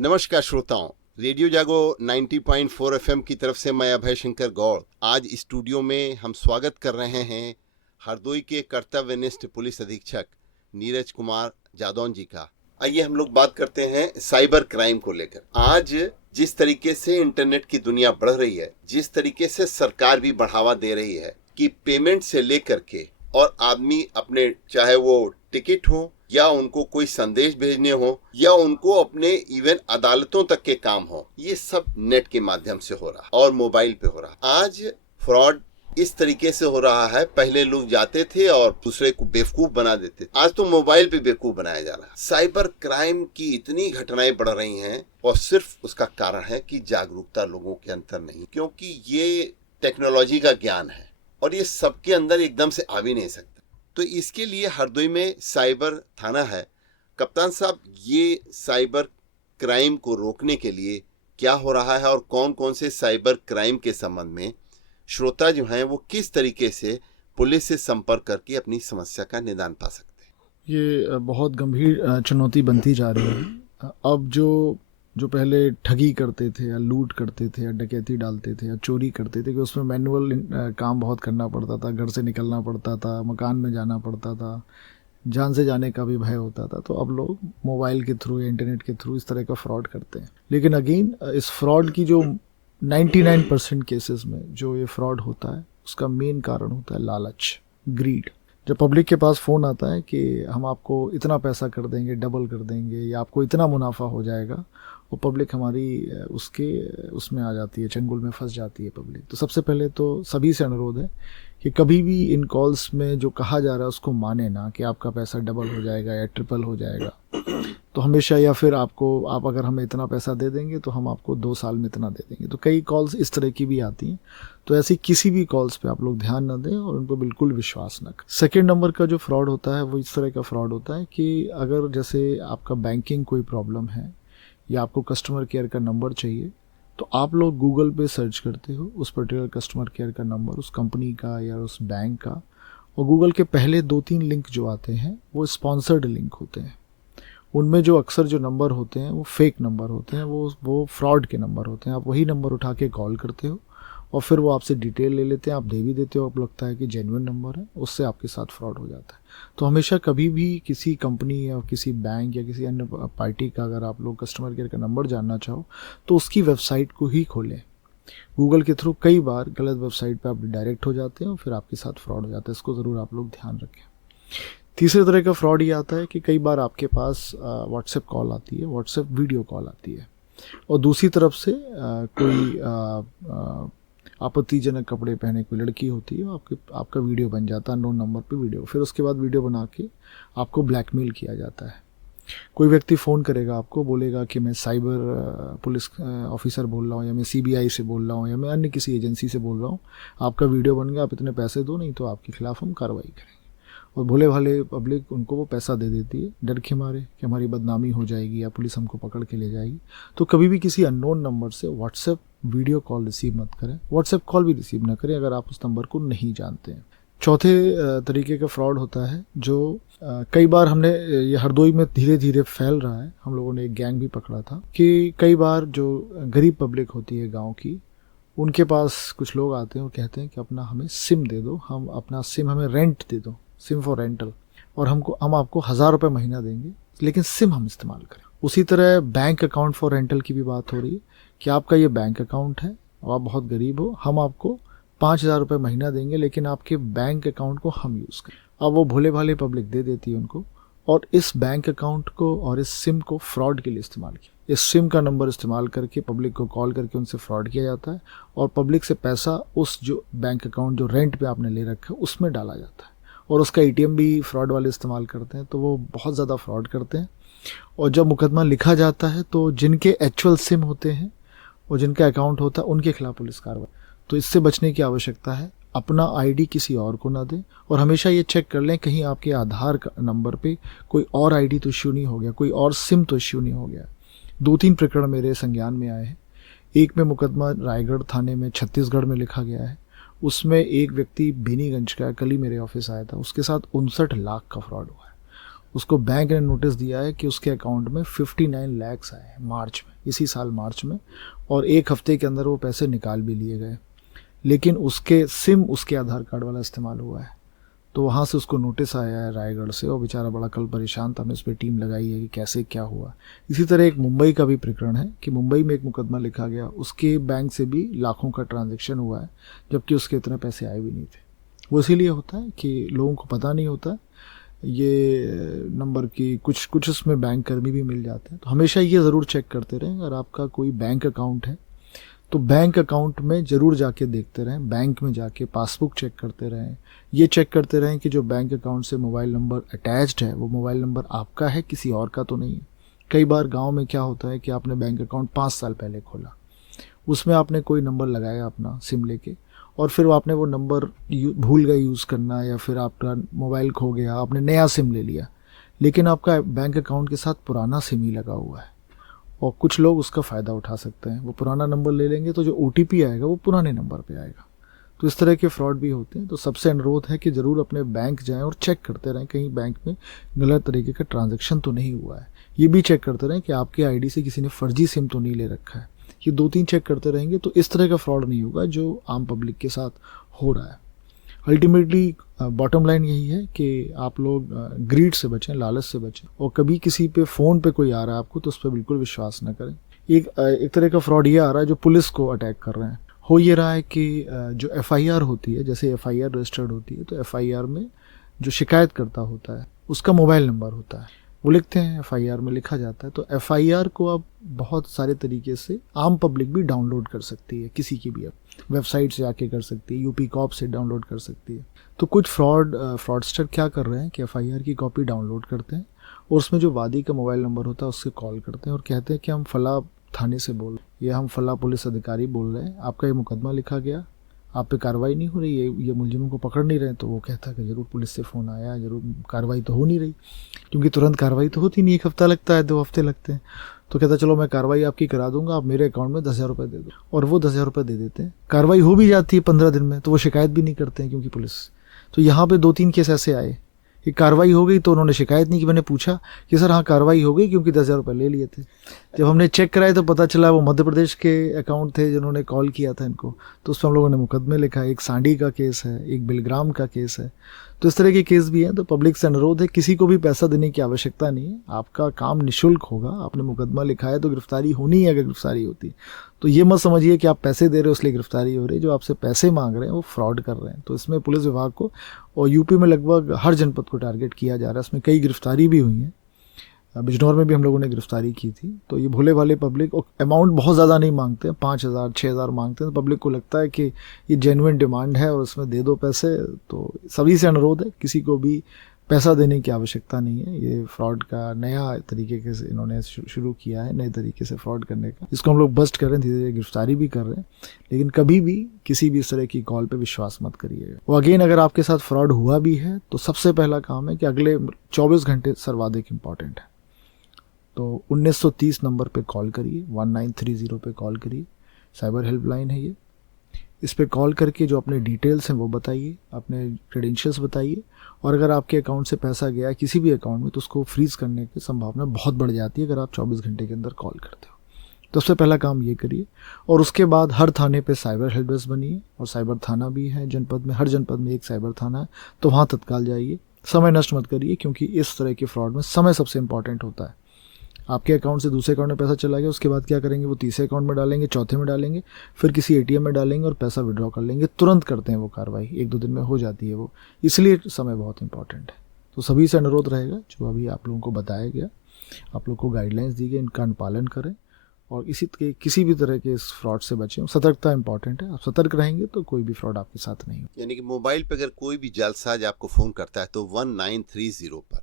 नमस्कार श्रोताओं, रेडियो जागो 90.4 एफएम की तरफ से मैं अभय शंकर गौड़ आज स्टूडियो में हम स्वागत कर रहे हैं हरदोई के कर्तव्यनिष्ठ पुलिस अधीक्षक नीरज कुमार जादौन जी का। आइए हम लोग बात करते हैं साइबर क्राइम को लेकर। आज जिस तरीके से इंटरनेट की दुनिया बढ़ रही है, जिस तरीके से सरकार भी बढ़ावा दे रही है कि पेमेंट से लेकर के और आदमी अपने चाहे वो टिकट हो या उनको कोई संदेश भेजने हो या उनको अपने इवन अदालतों तक के काम हो, ये सब नेट के माध्यम से हो रहा और मोबाइल पे हो रहा। आज फ्रॉड इस तरीके से हो रहा है, पहले लोग जाते थे और दूसरे को बेवकूफ बना देते, आज तो मोबाइल पे बेवकूफ बनाया जा रहा है। साइबर क्राइम की इतनी घटनाएं बढ़ रही हैं और सिर्फ उसका कारण है कि जागरूकता लोगों के अंदर नहीं, क्योंकि ये टेक्नोलॉजी का ज्ञान है और ये सबके अंदर एकदम से आ भी नहीं सकता। तो इसके लिए हरदोई में साइबर थाना है। कप्तान साहब, ये साइबर क्राइम को रोकने के लिए क्या हो रहा है और कौन कौन से साइबर क्राइम के संबंध में श्रोता जो हैं वो किस तरीके से पुलिस से संपर्क करके अपनी समस्या का निदान पा सकते हैं? ये बहुत गंभीर चुनौती बनती जा रही है। अब जो पहले ठगी करते थे या लूट करते थे या डकैती डालते थे या चोरी करते थे कि उसमें मैनुअल काम बहुत करना पड़ता था, घर से निकलना पड़ता था, मकान में जाना पड़ता था, जान से जाने का भी भय होता था। तो अब लोग मोबाइल के थ्रू या इंटरनेट के थ्रू इस तरह का फ्रॉड करते हैं। लेकिन अगेन इस फ्रॉड की जो 99% केसेस में जो ये फ्रॉड होता है उसका मेन कारण होता है लालच, ग्रीड। जब पब्लिक के पास फ़ोन आता है कि हम आपको इतना पैसा कर देंगे, डबल कर देंगे या आपको इतना मुनाफा हो जाएगा, वो पब्लिक हमारी उसमें आ जाती है, चंगुल में फंस जाती है पब्लिक। तो सबसे पहले तो सभी से अनुरोध है कि कभी भी इन कॉल्स में जो कहा जा रहा है उसको माने ना कि आपका पैसा डबल हो जाएगा या ट्रिपल हो जाएगा। तो हमेशा या फिर आप अगर हमें इतना पैसा दे देंगे तो हम आपको 2 साल में इतना दे देंगे। तो कई कॉल्स इस तरह की भी आती हैं। तो ऐसी किसी भी कॉल्स पे आप लोग ध्यान ना दें और उनको बिल्कुल विश्वास ना करें। सेकेंड नंबर का जो फ्रॉड होता है वो इस तरह का फ्रॉड होता है कि अगर जैसे आपका बैंकिंग कोई प्रॉब्लम है या आपको कस्टमर केयर का नंबर चाहिए, तो आप लोग गूगल पे सर्च करते हो उस पर्टिकुलर कस्टमर केयर का नंबर, उस कंपनी का या उस बैंक का, और गूगल के पहले 2-3 लिंक जो आते हैं वो स्पॉन्सर्ड लिंक होते हैं। उनमें जो अक्सर जो नंबर होते हैं वो फेक नंबर होते हैं, वो फ्रॉड के नंबर होते हैं। आप वही नंबर उठा के कॉल करते हो और फिर वो आपसे डिटेल ले लेते हैं, आप दे भी देते हो, आपको लगता है कि जेन्युइन नंबर है, उससे आपके साथ फ्रॉड हो जाता है। तो हमेशा कभी भी किसी कंपनी या किसी बैंक या किसी अन्य पार्टी का अगर आप लोग कस्टमर केयर का नंबर जानना चाहो तो उसकी वेबसाइट को ही खोलें। गूगल के थ्रू कई बार गलत वेबसाइट पे आप डायरेक्ट हो जाते हैं और फिर आपके साथ फ्रॉड हो जाता है। इसको ज़रूर आप लोग ध्यान रखें। तीसरे तरह का फ्रॉड ये आता है कि कई बार आपके पास व्हाट्सएप कॉल आती है, व्हाट्सएप वीडियो कॉल आती है और दूसरी तरफ से कोई आपत्तिजनक कपड़े पहने कोई लड़की होती है, आपका वीडियो बन जाता है, अननोन नंबर पे वीडियो। फिर उसके बाद वीडियो बना के आपको ब्लैकमेल किया जाता है। कोई व्यक्ति फ़ोन करेगा आपको, बोलेगा कि मैं साइबर पुलिस ऑफिसर बोल रहा हूँ या मैं सीबीआई से बोल रहा हूँ या मैं अन्य किसी एजेंसी से बोल रहा हूँ, आपका वीडियो बन गया, आप इतने पैसे दो, नहीं तो आपके खिलाफ़ हम कार्रवाई करेंगे। और भोले भाले पब्लिक उनको वो पैसा दे देती है डर के मारे कि हमारी बदनामी हो जाएगी या पुलिस हमको पकड़ के ले जाएगी। तो कभी भी किसी अननोन नंबर से व्हाट्सएप वीडियो कॉल रिसीव मत करें, व्हाट्सएप कॉल भी रिसीव ना करें अगर आप उस नंबर को नहीं जानते हैं। चौथे तरीके का फ्रॉड होता है जो कई बार हमने ये हरदोई में धीरे धीरे फैल रहा है। हम लोगों ने एक गैंग भी पकड़ा था कि कई बार जो गरीब पब्लिक होती है गाँव की, उनके पास कुछ लोग आते हैं और कहते हैं कि अपना हमें सिम दे दो, हम अपना सिम हमें रेंट दे दो, सिम फॉर रेंटल, और हम आपको 1000 रुपये महीना देंगे लेकिन सिम हम इस्तेमाल करें। उसी तरह बैंक अकाउंट फॉर रेंटल की भी बात हो रही है कि आपका ये बैंक अकाउंट है और आप बहुत गरीब हो, हम आपको 5000 रुपये महीना देंगे लेकिन आपके बैंक अकाउंट को हम यूज़ करें। अब वो भोले भाले पब्लिक दे देती है उनको और इस बैंक अकाउंट को और इस सिम को फ्रॉड के लिए इस्तेमाल किया। इस सिम का नंबर इस्तेमाल करके पब्लिक को कॉल करके उनसे फ्रॉड किया जाता है और पब्लिक से पैसा उस जो बैंक अकाउंट जो रेंट पे आपने ले रखा है उसमें डाला जाता है और उसका एटीएम भी फ्रॉड वाले इस्तेमाल करते हैं। तो वो बहुत ज़्यादा फ्रॉड करते हैं और जब मुकदमा लिखा जाता है तो जिनके एक्चुअल सिम होते हैं और जिनका अकाउंट होता है उनके खिलाफ पुलिस कार्रवाई। तो इससे बचने की आवश्यकता है। अपना आईडी किसी और को ना दें और हमेशा ये चेक कर लें कहीं आपके आधार नंबर पे कोई और आईडी तो इश्यू नहीं हो गया, कोई और सिम तो इश्यू नहीं हो गया। 2-3 प्रकरण मेरे संज्ञान में आए हैं। एक में मुकदमा रायगढ़ थाने में छत्तीसगढ़ में लिखा गया है। उसमें एक व्यक्ति बेनीगंज का, कल ही मेरे ऑफिस आया था, उसके साथ 59 लाख का फ्रॉड हुआ है उसको बैंक ने नोटिस दिया है कि उसके अकाउंट में 59 लाख आए हैं मार्च में, इसी साल मार्च में, और एक हफ्ते के अंदर वो पैसे निकाल भी लिए गए। लेकिन उसके सिम उसके आधार कार्ड वाला इस्तेमाल हुआ है। तो वहाँ से उसको नोटिस आया है रायगढ़ से, और बेचारा बड़ा कल परेशान था। हमने उस पर टीम लगाई है कि कैसे क्या हुआ। इसी तरह एक मुंबई का भी प्रकरण है कि मुंबई में एक मुकदमा लिखा गया, उसके बैंक से भी लाखों का ट्रांजैक्शन हुआ है, जबकि उसके इतने पैसे आए भी नहीं थे। वो इसीलिए होता है कि लोगों को पता नहीं होता ये नंबर की, कुछ उसमें बैंक कर्मी भी मिल जाते हैं। तो हमेशा ये ज़रूर चेक करते रहें, अगर आपका कोई बैंक अकाउंट है तो बैंक अकाउंट में ज़रूर जाके देखते रहें, बैंक में जाके पासबुक चेक करते रहें, ये चेक करते रहें कि जो बैंक अकाउंट से मोबाइल नंबर अटैच्ड है वो मोबाइल नंबर आपका है, किसी और का तो नहीं है। कई बार गांव में क्या होता है कि आपने बैंक अकाउंट 5 साल पहले खोला, उसमें आपने कोई नंबर लगाया अपना सिम लेके, और फिर आपने वो नंबर भूल गए यूज़ करना, या फिर आपका मोबाइल खो गया, आपने नया सिम ले लिया, लेकिन आपका बैंक अकाउंट के साथ पुराना सिम ही लगा हुआ है, और कुछ लोग उसका फ़ायदा उठा सकते हैं। वो पुराना नंबर ले लेंगे तो जो OTP आएगा वो पुराने नंबर पे आएगा। तो इस तरह के फ्रॉड भी होते हैं। तो सबसे अनुरोध है कि ज़रूर अपने बैंक जाएं और चेक करते रहें कहीं बैंक में गलत तरीके का ट्रांजैक्शन तो नहीं हुआ है। ये भी चेक करते रहें कि आपके आईडी से किसी ने फर्जी सिम तो नहीं ले रखा है। ये 2-3 चेक करते रहेंगे तो इस तरह का फ्रॉड नहीं होगा जो आम पब्लिक के साथ हो रहा है। अल्टीमेटली बॉटम लाइन यही है कि आप लोग ग्रीड से बचें, लालच से बचें, और कभी किसी पे फ़ोन पे कोई आ रहा है आपको तो उस पर बिल्कुल विश्वास न करें। एक तरह का फ्रॉड ये आ रहा है जो पुलिस को अटैक कर रहे हैं। हो ये रहा है कि जो FIR होती है, जैसे FIR रजिस्टर्ड होती है, तो FIR में जो शिकायत करता होता है उसका मोबाइल नंबर होता है, वो लिखते हैं, FIR में लिखा जाता है। तो FIR को अब बहुत सारे तरीके से आम पब्लिक भी डाउनलोड कर सकती है, किसी की भी अब वेबसाइट से आके कर सकती है, UP कॉप से डाउनलोड कर सकती है। तो कुछ फ्रॉडस्टर क्या कर रहे हैं कि FIR की कॉपी डाउनलोड करते हैं और उसमें जो वादी का मोबाइल नंबर होता है उससे कॉल करते हैं और कहते हैं कि हम फला थाने से बोल रहे हैं, या हम फला पुलिस अधिकारी बोल रहे हैं, आपका ये मुकदमा लिखा गया, आप पे कार्रवाई नहीं हो रही है, ये मुलजिमों को पकड़ नहीं रहे। तो वो कहता है कि ज़रूर पुलिस से फ़ोन आया, ज़रूर कार्रवाई तो हो नहीं रही, क्योंकि तुरंत कार्रवाई तो होती नहीं, 1 हफ्ता लगता है, 2 हफ्ते लगते हैं। तो कहता चलो मैं कार्रवाई आपकी करा दूंगा, आप मेरे अकाउंट में 10,000 रुपये दे दो, और वो 10,000 रुपये दे देते हैं। कार्रवाई हो भी जाती है 15 दिन में, तो वो शिकायत भी नहीं करते हैं क्योंकि पुलिस। तो यहाँ पे 2-3 केस ऐसे आए कि कार्रवाई हो गई तो उन्होंने शिकायत नहीं की। मैंने पूछा कि सर हाँ कार्रवाई हो गई, क्योंकि 10,000 रुपये ले लिए थे। जब हमने चेक कराए तो पता चला वो मध्य प्रदेश के अकाउंट थे जिन्होंने कॉल किया था इनको। तो उसमें हम लोगों ने मुकदमे लिखा, एक सांडी का केस है, एक बिलग्राम का केस है। तो इस तरह के केस भी हैं। तो पब्लिक से अनुरोध है, किसी को भी पैसा देने की आवश्यकता नहीं है, आपका काम निःशुल्क होगा। आपने मुकदमा लिखा है तो गिरफ्तारी होनी है, अगर गिरफ्तारी होती तो ये मत समझिए कि आप पैसे दे रहे हो इसलिए गिरफ्तारी हो रही है। जो आपसे पैसे मांग रहे हैं वो फ्रॉड कर रहे हैं। तो इसमें पुलिस विभाग को, और यूपी में लगभग हर जनपद को टारगेट किया जा रहा है। इसमें कई गिरफ्तारी भी हुई हैं, बिजनौर में भी हम लोगों ने गिरफ्तारी की थी। तो ये भोले भाले पब्लिक, और अमाउंट बहुत ज़्यादा नहीं मांगते हैं, 5,000 6,000 मांगते हैं। तो पब्लिक को लगता है कि ये जेन्युइन डिमांड है और उसमें दे दो पैसे। तो सभी से अनुरोध है, किसी को भी पैसा देने की आवश्यकता नहीं है। ये फ्रॉड का नया तरीके से इन्होंने शुरू किया है, नए तरीके से फ्रॉड करने का। इसको हम लोग बस्ट कर रहे हैं, धीरे धीरे गिरफ्तारी भी कर रहे हैं। लेकिन कभी भी किसी भी इस तरह की कॉल पे विश्वास मत करिएगा। वो अगेन, अगर आपके साथ फ्रॉड हुआ भी है तो सबसे पहला काम है कि अगले 24 घंटे सर्वाधिक इम्पॉर्टेंट है। तो 1930 नंबर पे कॉल करिए, 1930 पे कॉल करिए, साइबर हेल्पलाइन है ये। इस पे कॉल करके जो अपने डिटेल्स हैं वो बताइए, अपने क्रेडेंशियल्स बताइए, और अगर आपके अकाउंट से पैसा गया किसी भी अकाउंट में तो उसको फ्रीज़ करने की संभावना बहुत बढ़ जाती है अगर आप 24 घंटे के अंदर कॉल करते हो। तो सबसे पहला काम ये करिए। और उसके बाद हर थाने पे साइबर हेल्प डेस्क बनिए, और साइबर थाना भी है जनपद में, हर जनपद में एक साइबर थाना है, तो वहाँ तत्काल जाइए। समय नष्ट मत करिए, क्योंकि इस तरह के फ्रॉड में समय सबसे इंपॉर्टेंट होता है। आपके अकाउंट से दूसरे अकाउंट में पैसा चला गया, उसके बाद क्या करेंगे, वो तीसरे अकाउंट में डालेंगे, चौथे में डालेंगे, फिर किसी ATM में डालेंगे और पैसा विड्रॉ कर लेंगे। तुरंत करते हैं वो कार्रवाई, 1-2 दिन में हो जाती है वो। इसलिए समय बहुत इंपॉर्टेंट है। तो सभी से अनुरोध रहेगा, जो अभी आप लोगों को बताया गया, आप लोग को गाइडलाइंस दी गई, इनका अनुपालन करें और किसी भी तरह के इस फ्रॉड से बचें। सतर्कता इंपॉर्टेंट है, आप सतर्क रहेंगे तो कोई भी फ्रॉड आपके साथ नहीं हो। यानी कि मोबाइल पे अगर कोई भी जालसाज आपको फ़ोन करता है तो 1930 पर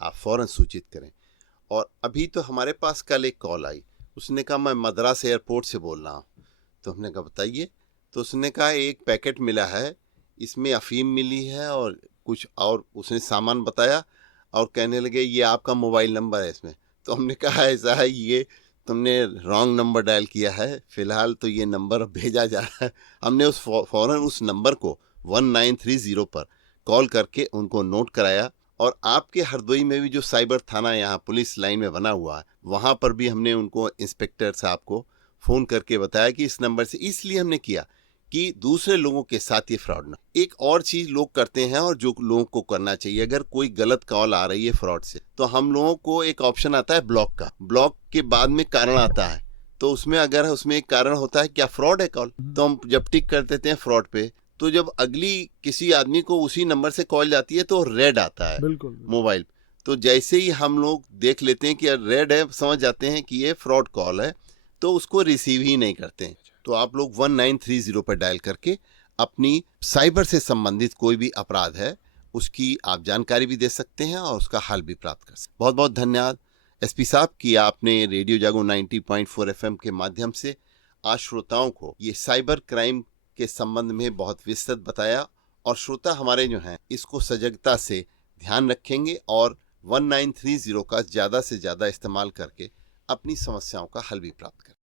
आप फ़ौरन सूचित करें। और अभी तो हमारे पास कल एक कॉल आई, उसने कहा मैं मद्रास एयरपोर्ट से बोल रहा हूँ। तो हमने कहा बताइए। तो उसने कहा एक पैकेट मिला है, इसमें अफीम मिली है और कुछ और उसने सामान बताया, और कहने लगे ये आपका मोबाइल नंबर है इसमें। तो हमने कहा ऐसा है, ये तुमने रॉन्ग नंबर डायल किया है, फ़िलहाल तो ये नंबर भेजा जा रहा है। हमने फ़ौरन उस नंबर को 1930 पर कॉल करके उनको नोट कराया और आपके हरदोई में भी जो साइबर थाना यहाँ पुलिस लाइन में बना हुआ है, वहाँ पर भी हमने उनको इंस्पेक्टर साहब को फ़ोन करके बताया कि इस नंबर से, इसलिए हमने किया कि दूसरे लोगों के साथ ये फ्रॉड ना। एक और चीज़ लोग करते हैं और जो लोगों को करना चाहिए, अगर कोई गलत कॉल आ रही है फ्रॉड से, तो हम लोगों को एक ऑप्शन आता है ब्लॉक का। ब्लॉक के बाद में कारण आता है, तो उसमें अगर उसमें एक कारण होता है क्या फ्रॉड है कॉल, तो हम जब टिक कर देते हैं फ्रॉड पे, तो जब अगली किसी आदमी को उसी नंबर से कॉल जाती है तो रेड आता है बिल्कुल मोबाइल। तो जैसे ही हम लोग देख लेते हैं कि रेड है, समझ जाते हैं कि ये फ्रॉड कॉल है, तो उसको रिसीव ही नहीं करते हैं। तो आप लोग 1930 पर डायल करके अपनी साइबर से संबंधित कोई भी अपराध है उसकी आप जानकारी भी दे सकते हैं और उसका हल भी प्राप्त कर सकते हैं। बहुत बहुत धन्यवाद एसपी साहब कि आपने रेडियो जागो 90.4 एफएम के माध्यम से आज श्रोताओं को ये साइबर क्राइम के संबंध में बहुत विस्तृत बताया, और श्रोता हमारे जो हैं इसको सजगता से ध्यान रखेंगे और 1930 का ज़्यादा से ज़्यादा इस्तेमाल करके अपनी समस्याओं का हल भी प्राप्त करें।